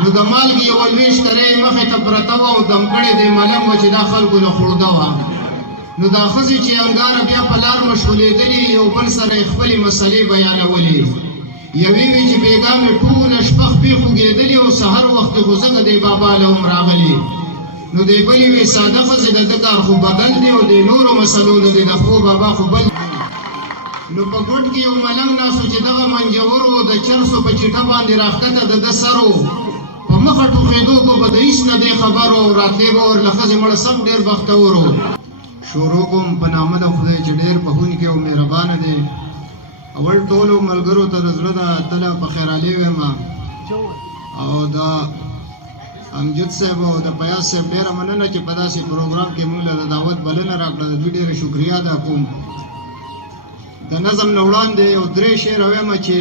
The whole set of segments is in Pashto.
نو د مالګې یوه لویشت کرۍ مخې ته پرته وه او دم کړې دی ملنګ وه چې دا خلکو له خوړده وه. نو دا ښځې چې انګاره بیا په لار مشغولېدلي یو بل سره یې خپلې مسلې بیانولې. یوې وې چې بېګا مې ټوله شپه خپې خوږېدلې او سهر وخت خو ځکه دی بابا له هم راغلې. نو دی بلې وې ساده ښځې د ده کار خو بدل دی او د نورو مسلو نه دی د خو بابا خو بل. نو په ګوټ کې یو ملنګ ناست و چې دغه منجورو د چرسو په چټه باندې راښکته د ده سر و. په مخه ټوخېدو کو به د هېڅ نه دی خبر و. راتلې به ورله ښځې مړه سم ډېر بختور و. شروع کوم په نامه د خدای چې ډېر بښونکی او مهربانه دی. اول ټولو ملګرو ته د زړه نه تله په خیرالي وایم او د امجد صاحب او د پیاز صاحب ډېره مننه چې په داسې پروګرام کې موږ له د دعوت بلنه راکړه. د دوی ډېره شکریه ادا کوم. د نظم نه وړاندې یو درې شعر وایم چې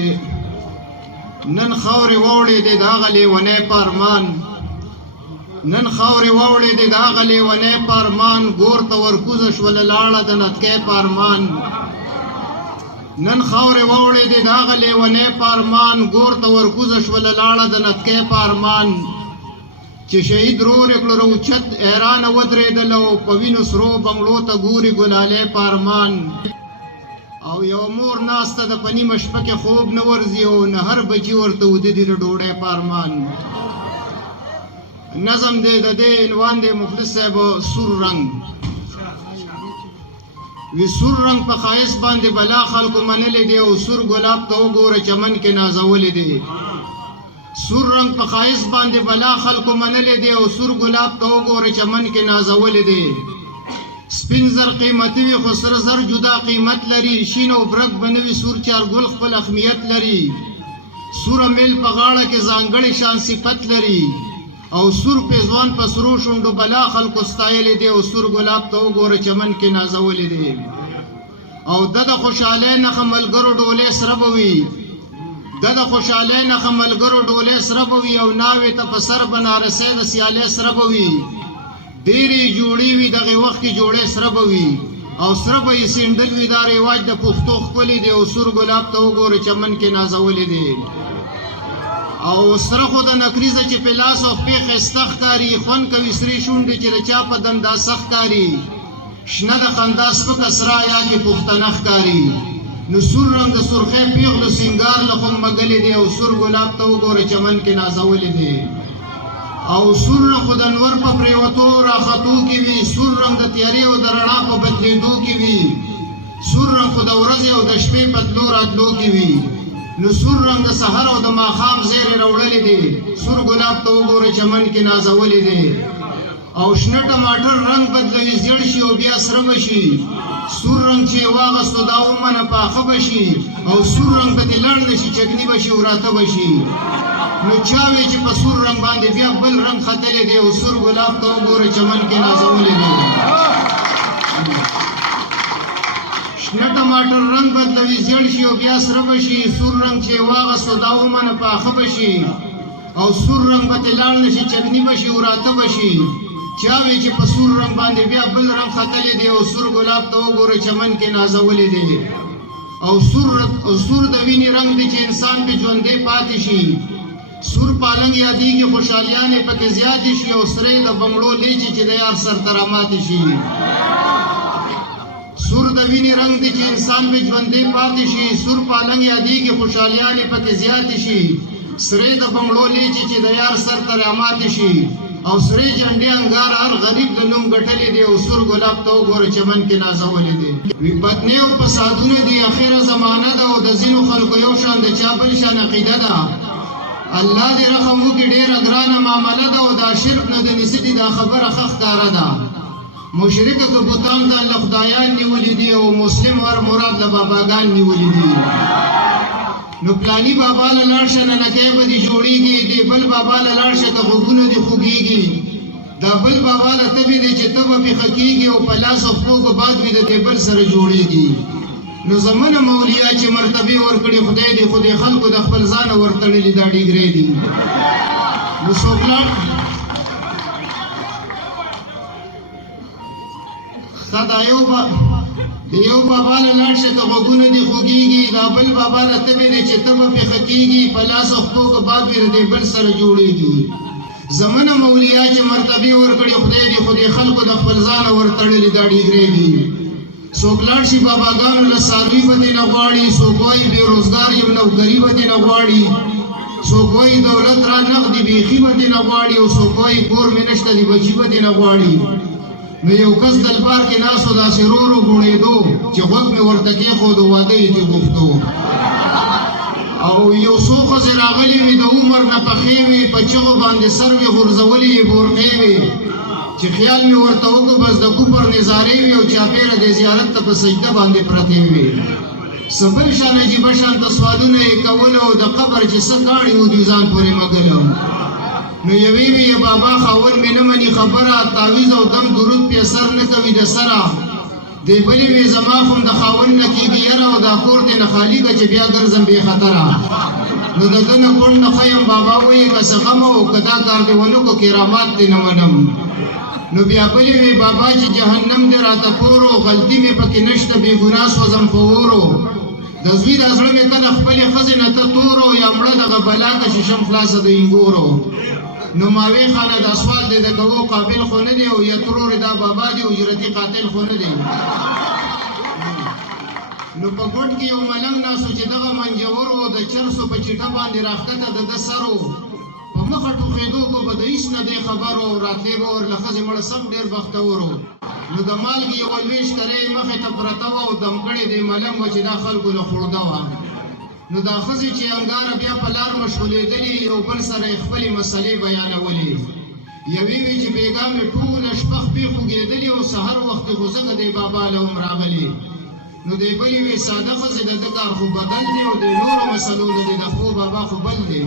نن خاورې واوړېدې د هغه لیونی په ارمان، نن خاورې واوړېدې د هغه لیونی په ارمان، ګور ته ورکوزه شوله لاړه د نتکۍ په ارمان. نن خاورې واوړېدې د هغه لیونی په ارمان، ګور ته ورکوزه شوله لاړه د نتکۍ په ارمان. چې شهید رور یې کړو راوچت حیرانه ودرېدله او په وینو سرو بنګلو ته ګوري ګلالی په ارمان. او یو مور ناسته د په نیمه شپه کې خوب نه ورځي او نه هر بچي ورته وده دي د ډوډۍ په ارمان. نظم دی د دې عنوان دی مفلس صاحب سور رنګ. وی سور رنګ په ښایست باندې بلا خلکو منلی دی او سور ګلاب ته وګوره چمن کې نازولی دی. سور رنګ په ښایست باندې بلا خلکو منلی دی او سور ګلاب ته وګوره چمن کې نازولی دی. سپین زر قیمتي وي خو سره زر جدا قیمت لري، شین او برګ به نه وي سور چار ګل خپل اهمیت لري. سوره میل په غاړه کې ځانګړی شان صفت لري او سور پیزوان په سرو شونډو بلا خلکو ستایلی دی او سور ګلاب ته وګوره چمن کې نازولی دی. او د د خوشحالۍ نښه ملګرو ډولۍ سره به وي، د د خوشحالۍ نښه ملګرو ډولۍ سره به وي او ناوې ته په سر بنارسۍ د سیالۍ سره به وي. ډېرې جوړې وي دغې وخت کې جوړې سره به وي او سره به یې سینډل وي. دا رواج د پښتو ښکلی دی او سور ګلاب ته وګوره چمن کې نازولی دی. او سره خو د نکریزه چې په لاس او پښې ښایسته ښکاري، خوند کوي سرې شونډې چې د چا په دنداسه ښکاري. شنه د خندا سپکه سره یا کې پښتنه ښکاري. نو سور رنګ د سرخۍ پیغلو سینګار له خو مګلی دی او سور ګلاب ته وګوره چمن کې نازولی دی. او سور رنګ خو د انور په پریوتو راختو کې وي، سور رنګ د تیارې او د رڼا په بدلېدو کې وي، سور رنګ خو د ورځې او د شپې په تلو راتلو کې وي. نو سور رنګ د سحر او د ماښام زیرې راوړلی دی، سور ګلاب ته وګوره چمن کې نازولی دی. او شنه ټماټر رنګ بدلوي زیړ شي او بیا سره به شي، سور رنګ چې یې واغستو دا ومنه پاخه به شي. او سور رنګ پکې لړ نه شي چکني به شي او راته به شي. نو چا وی چې په سور رنګ باندې بیا بل رنګ ختلی دی او سور ګلاب ته وګوره چمن کې نازولی دی. شنه ټماټر رنګ بدلوي زیړ شي او بیا سره به شي، سور رنګ چې یې واغستو دا ومنه پاخه به شي. او سور رنګ پکې لړ نه شي چکني به شي او راته به شي. چا وی چې په سور رنګ باندې بیا بل رنګ ختلی دی او سور ګلاب ته وګوره چمن کې نازولی دی. او سور د وینې رنګ دی چې انسان پې ژوندی پاتې شي. سور پالنګ یادېږي خوشحالیانې پکې زیاتې شي او سرې د بنګړو لیچې چې د یار سر ته راماتې شي. سور د وینې رنګ دی چې انسان پې ژوندی پاتې شي. سور پالنګ یادېږي خوشحالیانې پکې زیاتې شي، سرې د بنګړو لیچې چې د یار سر ته راماتې شي. او سرې جنډې انګار هر غریب د نوم ګټلی دی او سور ګلاب ته وګوره چمن کې نازولی دی. وی بدنې او فسادونه دي اخره زمانه ده او د ځینو خلکو یو شان د چا بل شان عقیده ده. الله دې رحم وکړي ډېره ګرانه معامله ده او دا شرک نه د نیسي دي دا خبره ښه ښکاره ده. مشرکه که بوتان ځان له خدایان نیولي دي او مسلم ور مراد له باباګان نیولي دي. نو پلانی بابا له لاړ شه ننکۍ به دې جوړېږي، دې بل بابا له لاړ شه که غوږونه دې خوږېږي. دا بل بابا له تبې دی چې ته به پېښه کېږي او په لاس او پښو باد وي د دې بل سره جوړېږي. نو زمونه مولیا چې مرتبې ورکړي خدای دې خو دې خلکو د خپل ځانه ورتړلي دا ډیګرې دي. نو څوک لاړ ښه دا یو د یو بابا له لاړ شه که غوږونه دې خوږېږي دا بل بابا له تبې دی چې ته به پېښه کېږي په لاس او خپو که باد وي د دې بل سره جوړېږي زمنه مولیا چې مرتبې ورکړي خدای دې خو دې خلکو د خپل ځانه ورتړلي دا ډیګرې دي څوک لاړ شي باباګانو له څاروي به دې نه غواړي څوک وایي بېروزګار یم نوکري به دې نه غواړي څوک وایي دولت را نغدي بیخي به دې نه غواړي او څوک وایي کور مې نشته دي بچي به دې نه غواړي نو یو کس دلبار کې ناست و داسې رورو بوڼېدو چې غوږ مې ورته کېښود او واده یې ترې غوښتو او یو څو ښځې راغلې وې د عمر نه پخې وې په چغو باندې سر وې غورځولې یې بورقې وې چې خیال مې ورته وکړو بس د کوپر نظارې وې او چاپېره د زیارت ته په سجده باندې پرتې وې څه بل شان عجیبه شانته سوالونه یې کول او د قبر چې څه کاڼي وو دوی ځان پورې مږلو نو یوې وې بابا خاوند مې نه مني خبره تعویض او دم درود پې اثر نه کوي د سره دی بلې وې زما خو د خاوند نه کېږي یره او دا کور دې نه خالي که چې بیا ګرځم بې خطره نو د ده نه کونډ نه ښه یم بابا وایي که څه غم او که دا کار دې ونه کړو کرامات دې نه منم نو بیا بلې وې بابا چې جهنم دې راته پورو غلطي مې پکې نشته بې ګناه سوځم په اورو د زوی دا زړه مې که د خپلې ښځې نه ته تورو یا مړه دغه بلا که شیشم خلاصه د انګورو نو ماوې خانه دا سوال دی د کوو قابل خو نه دی او یا ترور دا بابا دی اجرتي قاتل خو نه دی نو په ګوټ کې یو ملنګ ناستو چې دغه منجور و د چرسو په چټه باندې راښکته د ده سر و په مخه ټوخېدو کو به د هېڅ نه دی خبر و راتلې به ور له ښځې مړه سم ډېر بختور و نو د مالګې یوه لوی شکرۍ مخې ته پرته وه او دم کړې دی ملنګ وه چې دا خلکو له خوړده وه نو دا ښځې چې انګاره بیا په لار مشغولېدلي یو بل سره یې خپلې مسلې بیانولې یوې وې چې بېګا مې ټوله شپه خپې خوږېدلي او سهر وختې خو ځکه دی بابا له هم راغلې نو دی بلې وې ساده ښځې د ده کار خو بدل دی او د نورو مسلو د د خپو بابا خو بل دی